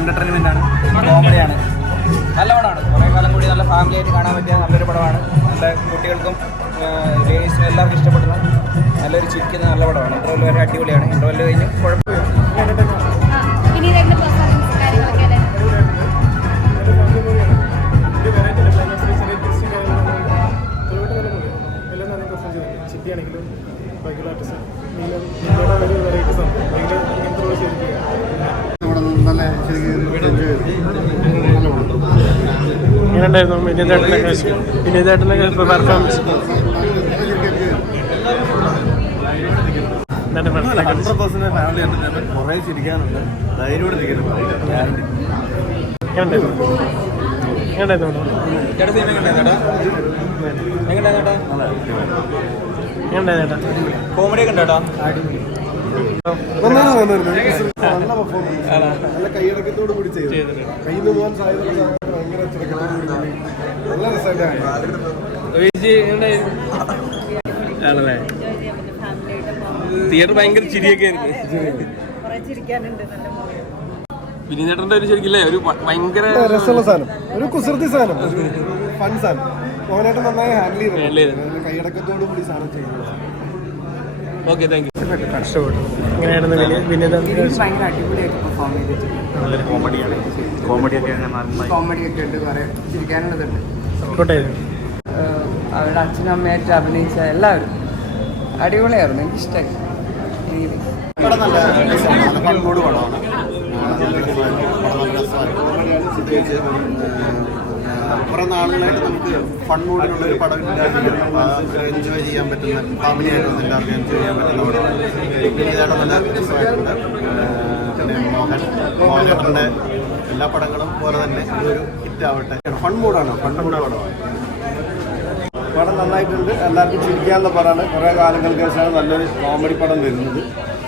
Entertainment ആണ് കോമഡിയാണ്. നല്ല പടമാണ് കുറേ കാലം കൂടി നല്ല ഫാമിലി ആയിട്ട് കാണാൻ പറ്റിയ നല്ലൊരു പടമാണ്. നല്ല കുട്ടികൾക്കും ലേഡീസിനും എല്ലാവർക്കും ഇഷ്ടപ്പെടുന്ന നല്ലൊരു ചിരിക്കുന്ന നല്ല പടമാണ്. ഇന്റർവെൽ വരെ അടിപൊളിയാണ്. ഇന്റർവെൽ കഴിഞ്ഞ് കുഴപ്പമില്ല. ചിപ്പിയാണെങ്കിലും ബാക്കിയുള്ള ആർട്ടിസ്റ്റ് നീലയുടെ ഒരു വെറൈറ്റി സാധനം. ഭയങ്കര ഇങ്ങനത്തെ ഉള്ള ശരിക്കും. നല്ല ശരിക്കും നല്ല പടം എങ്ങനെയുണ്ടായിരുന്നു വിനീതേട്ടനൊക്കെ വിനീതേട്ടനൊക്കെ പെർഫോമൻസ് ഹൺഡ്രഡ് പെർസെന്റ് ഫാമിലി കുറേ ചിരിക്കാനുണ്ട്. ഗ്യാരണ്ടി എങ്ങനെയുണ്ടായിരുന്നു? കോമഡി ഒക്കെ ഉണ്ടേട്ടാ വന്നിരുന്നു നല്ല പെർഫോമൻസ് നല്ല കൈയടക്കത്തോട് കൂടി ചെയ്തു. കയ്യിൽ നിന്ന് പോകാൻ സാധ്യത ഭയങ്കര കൂടി നല്ല ആണല്ലേ? തിയേറ്റർ ഭയങ്കര ചിരിയൊക്കെ ആയിരുന്നു ചേട്ടന്റെ ഒരു ശരിക്കില്ലേ ഒരു ഭയങ്കര രസമുള്ള സാധനം. ഒരു കുസൃതി സാധനം. ഫൺ സാധനം. മോനായിട്ട് നന്നായി ഹാൻഡിൽ ചെയ്തു. ചെയ്തു. കൂടി സാധനം ചെയ്തു. ഓക്കെ താങ്ക് യു കഷ്ടപ്പെട്ടു. എങ്ങനെയായിരുന്നു വിനീതേട്ടന്റെ ഭയങ്കര അടിപൊളിയായിട്ട് പെർഫോം ചെയ്തിട്ടുണ്ട് കോമഡിയാണ്. കോമഡിയൊക്കെ ഉണ്ട് കുറെ ചിരിക്കാനുള്ളതുണ്ട് അവരുടെ അച്ഛനും അമ്മയായിട്ട് അഭിനയിച്ച എല്ലാവരും അടിപൊളിയായിരുന്നു എനിക്കിഷ്ടമായി എനിക്ക് കുറെ നാളുകളായിട്ട് നമുക്ക് ഫൺ മൂഡിലുള്ള ഒരു പടം എൻജോയ് ചെയ്യാൻ പറ്റുന്ന ഫാമിലി ആയിട്ട് എല്ലാവർക്കും എൻജോയ് ചെയ്യാൻ പറ്റുന്ന പടമാണ് നല്ല രസമായിട്ടുണ്ട് പിന്നെ മോഹൻ മോഹനേട്ടന്റെ എല്ലാ പടങ്ങളും പോലെ തന്നെ ഇതൊരു ഹിറ്റ് ആവട്ടെ. ഫൺ മൂഡാണ് ഫൺ മൂഡ് പടമാണ്. പടം നന്നായിട്ടുണ്ട്. എല്ലാവർക്കും ചിരിക്കാനുള്ള പടമാണ്. കുറേ കാലങ്ങൾക്ക് ശേഷമാണ് നല്ലൊരു കോമഡി പടം വരുന്നത്.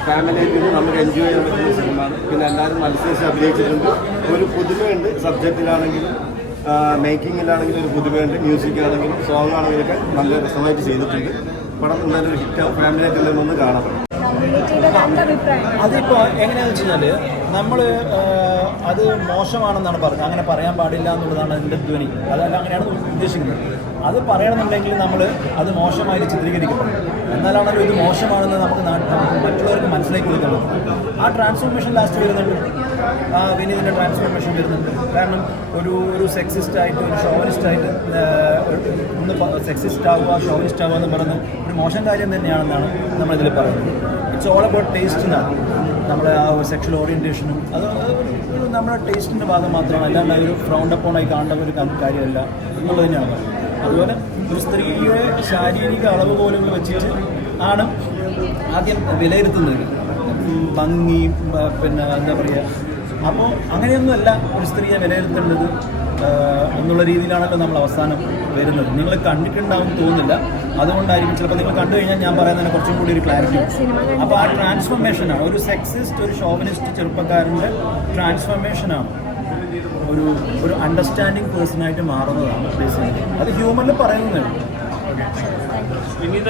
ഫാമിലി ആയിട്ട് നമുക്ക് എൻജോയ് ചെയ്യാൻ പറ്റുന്ന സിനിമയാണ് പിന്നെ എല്ലാവരും മത്സരിച്ച് അഭിനയിച്ചിട്ടുണ്ട്. ഒരു പുതുമയുണ്ട്. സബ്ജക്റ്റിലാണെങ്കിലും മേക്കിങ്ങിലാണെങ്കിലും ഒരു പുതുമയുണ്ട് മ്യൂസിക്കാണെങ്കിലും സോങ് ആണെങ്കിലൊക്കെ നല്ല രസമായിട്ട് ചെയ്തിട്ടുണ്ട്. പടം നല്ലൊരു ഹിറ്റ് ഫാമിലി ആയിട്ട് എല്ലാവരും ഒന്ന് കാണാം. അതിപ്പോൾ എങ്ങനെയാണെന്ന് വെച്ച് കഴിഞ്ഞാൽ നമ്മൾ അത് മോശമാണെന്നാണ് പറഞ്ഞത്. അങ്ങനെ പറയാൻ പാടില്ല എന്നുള്ളതാണ് അതിന്റെ ധ്വനി. അതല്ല അങ്ങനെയാണ് ഉദ്ദേശിക്കുന്നത്. അത് പറയണമെന്നുണ്ടെങ്കിൽ നമ്മൾ അത് മോശമായി ചിത്രീകരിക്കണം. എന്നാലാണല്ലോ ഇത് മോശമാണെന്ന് നമുക്ക് മറ്റുള്ളവർക്ക് മനസ്സിലാക്കി കൊടുക്കുന്നത് ആ ട്രാൻസ്ഫോർമേഷൻ ലാസ്റ്റ് വരുന്നുണ്ട്. ആ വിനീതിന്റെ ട്രാൻസ്ഫോർമേഷൻ വരുന്നുണ്ട്. കാരണം ഒരു ഒരു സെക്സിസ്റ്റ് ആയിട്ട് ഒരു ഷോവനിസ്റ്റ് ആയിട്ട് ഒന്ന് സെക്സിസ്റ്റ് ആവുക ഷോവനിസ്റ്റ് ആവുക എന്ന് പറയുന്നത് ഒരു മോശം കാര്യം തന്നെയാണെന്നാണ് നമ്മളിതിൽ പറയുന്നത്. ഇറ്റ്സ് ഓൾ അബൌട്ട് ടേസ്റ്റ് എന്നാണ്. നമ്മുടെ ആ സെക്ഷൽ ഓറിയന്റേഷനും അത് ഒരു- നമ്മുടെ ടേസ്റ്റിന്റെ ഭാഗം മാത്രമാണ്. അല്ലാണ്ട് ഒരു ഫ്രൗണ്ട് അപ്പോണായി കാണേണ്ട ഒരു കാര്യമല്ല എന്നുള്ളത് തന്നെയാണ് അതുപോലെ ഒരു സ്ത്രീയുടെ ശാരീരിക അളവ് പോലും വെച്ചിട്ട് ആണ് ആദ്യം വിലയിരുത്തുന്നത്. ഭംഗി പിന്നെ എന്താ പറയുക അപ്പോൾ അങ്ങനെയൊന്നുമല്ല ഒരു സ്ത്രീയെ വിലയിരുത്തേണ്ടത് എന്നുള്ള രീതിയിലാണല്ലോ നമ്മൾ അവസാനം വരുന്നത്. നിങ്ങൾ കണ്ടിട്ടുണ്ടാവും തോന്നുന്നില്ല. അതുകൊണ്ടായിരിക്കും ചിലപ്പോൾ നിങ്ങൾ കണ്ടു കഴിഞ്ഞാൽ ഞാൻ പറയുന്നതിന് കുറച്ചും കൂടി ഒരു ക്ലാരിറ്റി അപ്പോൾ ആ ട്രാൻസ്ഫോർമേഷനാണ് ഒരു സെക്സിസ്റ്റ് ഒരു ഷോവനിസ്റ്റ് ചെറുപ്പക്കാരന്റെ ട്രാൻസ്ഫോർമേഷനാണ് ഒരു ഒരു അണ്ടർസ്റ്റാൻഡിങ് പേഴ്സണായിട്ട് മാറുന്നതാണ് ബേസിക്കലി അത് ഹ്യൂമനിൽ പറയുന്നതേ.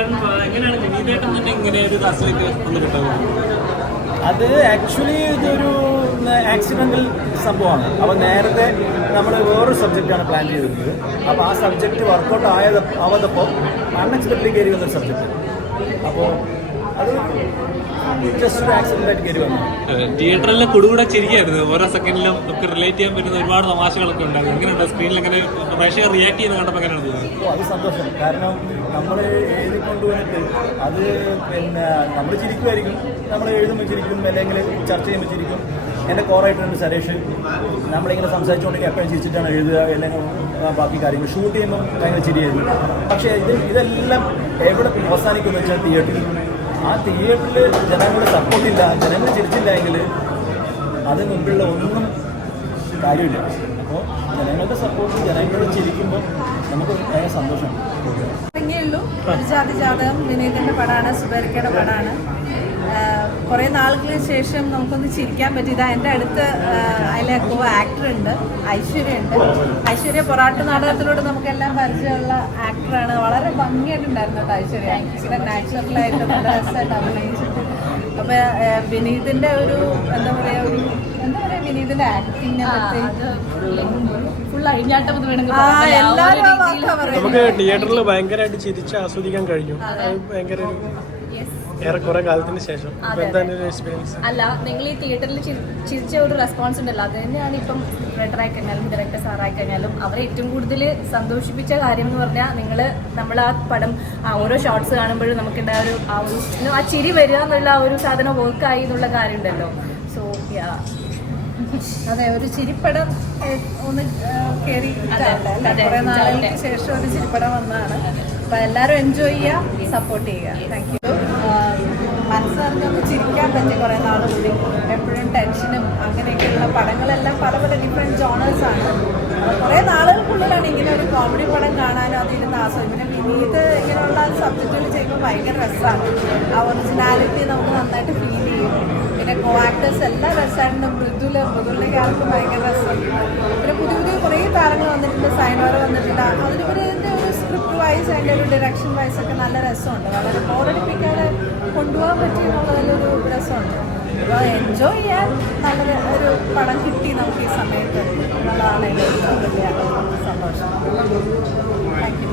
ഉള്ളൂ എങ്ങനെയാണ് വിനീതേട്ടൻ തന്നെ ഇങ്ങനെ ഒരു ക്ലാസ്സിലേക്ക് വന്നിട്ടുണ്ടാവും അത് ആക്ച്വലി ഇതൊരു ആക്സിഡന്റൽ സംഭവമാണ്. അപ്പോൾ നേരത്തെ നമ്മൾ വേറൊരു സബ്ജക്റ്റാണ് പ്ലാൻ ചെയ്തിരുന്നത്. അപ്പോൾ ആ സബ്ജക്റ്റ് വർക്കൗട്ട് ആയത് ആവാതപ്പോൾ അൺഎക്സ്പെക്റ്റഡ് കയറി വന്ന സബ്ജക്റ്റ് അപ്പോൾ അത് തിയേറ്ററിലെ കുടുകൂടെ ചിരിക്കായിരുന്നു. ഓരോ സെക്കൻഡിലും നമുക്ക് റിലേറ്റ് ചെയ്യാൻ പറ്റുന്ന ഒരുപാട് തമാശകളൊക്കെ ഉണ്ടായിരുന്നു. എങ്ങനെയുണ്ട്? സ്ക്രീനിൽ അങ്ങനെ പ്രേക്ഷകർ റിയാക്ട് ചെയ്യുന്ന കണ്ടപ്പോൾ എങ്ങനെയാണ് തോന്നുന്നത് അത് സന്തോഷം. കാരണം നമ്മൾ എഴുതി കൊണ്ടുവന്നിട്ട് അത് പിന്നെ നമ്മൾ ചിരിക്കുമായിരിക്കും നമ്മൾ എഴുതും ചിരിക്കും അല്ലെങ്കിൽ ചർച്ച ചെയ്യുമ്പോൾ ചിരിക്കും. എന്റെ കോറായിട്ടുണ്ട് സരേഷ്. നമ്മളിങ്ങനെ സംസാരിച്ചുകൊണ്ടെങ്കിൽ എപ്പോഴും ചിരിച്ചിട്ടാണ് എഴുതുക അല്ലെങ്കിൽ ബാക്കി കാര്യങ്ങൾ. ഷൂട്ട് ചെയ്യുമ്പോൾ ഭയങ്കര ചിരിയായിരുന്നു പക്ഷേ ഇത് ഇതെല്ലാം എവിടെ അവസാനിക്കുമെന്ന് വെച്ചാൽ തിയേറ്ററിൽ ആ തിയേറ്ററിൽ ജനങ്ങളുടെ സപ്പോർട്ടില്ല ജനങ്ങൾ ചിരിച്ചില്ല എങ്കിൽ അത് മുമ്പിലുള്ള ഒന്നും കാര്യമില്ല. അപ്പോൾ ജനങ്ങളുടെ സപ്പോർട്ട് ജനങ്ങളോട് ചിരിക്കുമ്പോൾ നമുക്ക് ഭയങ്കര സന്തോഷമാണ്. ഒരു ജാതി ജാതകം വിനീതിന്റെ പടമാണ് സുബേരിക്കയുടെ പടമാണ് കുറേ നാളുകൾക്ക് ശേഷം നമുക്കൊന്ന് ചിരിക്കാൻ പറ്റി. ഇതാ എന്റെ അടുത്ത് അതിലെ കോ ആക്ടർ ഉണ്ട് ഐശ്വര്യ ഉണ്ട് ഐശ്വര്യ പൊറാട്ട് നാടകത്തിലൂടെ നമുക്കെല്ലാം പരിചയമുള്ള ആക്ടറാണ്. വളരെ ഭംഗിയായിട്ടുണ്ടായിരുന്നു കേട്ടോ ഐശ്വര്യ. ഇങ്ങനെ നാച്ചുറലായിട്ട് നല്ല രസമായിട്ട് അഭിനയിച്ചിട്ട്. അപ്പോൾ വിനീതിന്റെ ഒരു എന്താ പറയുക ഒരു എന്താ പറയുക വിനീതിന്റെ ആക്ടിങ്ങിനെ പറ്റി? ഫുൾ അഴിഞ്ഞാട്ടം എന്ന് വേണമെങ്കിൽ. നമുക്ക് തിയേറ്ററിൽ ഭയങ്കരമായിട്ട് ചിരിച്ച് ആസ്വദിക്കാൻ കഴിഞ്ഞു. ഭയങ്കര ഏറെക്കുറെ കാലത്തിന് ശേഷം. എക്സ്പീരിയൻസ് അല്ല നിങ്ങൾ ഈ തിയേറ്ററിൽ ചിരിച്ച ഒരു റെസ്പോൺസ് ഉണ്ടല്ലോ. അത് തന്നെയാണ് ഇപ്പം റൈറ്ററായി കഴിഞ്ഞാലും ഡയറക്ടർ സാറായി കഴിഞ്ഞാലും അവരെ ഏറ്റവും കൂടുതൽ സന്തോഷിപ്പിച്ച കാര്യം എന്ന് പറഞ്ഞാൽ നിങ്ങൾ നമ്മൾ ആ പടം ആ ഓരോ ഷോർട്സ് കാണുമ്പോഴും നമുക്കുണ്ടായ ഒരു ആ ഒരു ആ ചിരി വരിക എന്നുള്ള ആ ഒരു സാധനം വർക്കായി എന്നുള്ള കാര്യം ഉണ്ടല്ലോ. സോ യാ അതെ ഒരു ചിരിപ്പടം ഒന്ന് കയറി കുറെ നാളുകൾക്ക് ശേഷം ഒരു ചിരിപ്പടം വന്നതാണ്. അപ്പൊ എല്ലാരും എൻജോയ് ചെയ്യുക സപ്പോർട്ട് ചെയ്യുക. താങ്ക് യു മനസ്സറിഞ്ഞൊന്ന് ചിരിക്കാൻ പറ്റി കുറെ നാൾ കൂടി. എപ്പോഴും ടെൻഷനും അങ്ങനെയൊക്കെയുള്ള പടങ്ങളെല്ലാം പല പല ഡിഫറെന്റ് ജോണേഴ്സ് ആണ്. അപ്പോൾ കുറേ നാളുകൾക്കുള്ളിലാണ് ഇങ്ങനെ ഒരു കോമഡി പടം കാണാനും അതിരുന്ന് ആസ്വദിക്കും. പിന്നെ വിനീത് ഇങ്ങനെയുള്ള സബ്ജക്റ്റുകൾ ചെയ്യുമ്പോൾ ഭയങ്കര രസമാണ് ആ ഒറിജിനാലിറ്റി നമുക്ക് നന്നായിട്ട് ഫീൽ ചെയ്യും. പിന്നെ കോ ആക്ടേഴ്സ് എല്ലാ രസമായിരുന്നു മൃദുല മൃദുലിനൊക്കെ ആർക്കും ഭയങ്കര രസമാണ് പിന്നെ പുതിയ പുതിയ കുറേ താരങ്ങൾ വന്നിട്ടുണ്ട്. സൈനോർ വന്നിട്ടുണ്ട്. അതിലിവരതിന്റെ ഒരു സ്ക്രിപ്റ്റ് വൈസ് അതിന്റെ ഒരു ഡിറക്ഷൻ വൈസ് ഒക്കെ നല്ല രസമുണ്ട്. വളരെ ബോറടിപ്പിക്കാതെ കൊണ്ടുപോകാൻ പറ്റി എന്നുള്ളതിലൊരു രസമുണ്ട്. അപ്പോൾ എൻജോയ് ചെയ്യാൻ നല്ല ഒരു പടം കിട്ടി നമുക്ക് ഈ സമയത്ത്. നല്ലതാണ്. ഏറ്റവും ഒരു സന്തോഷം. Thank you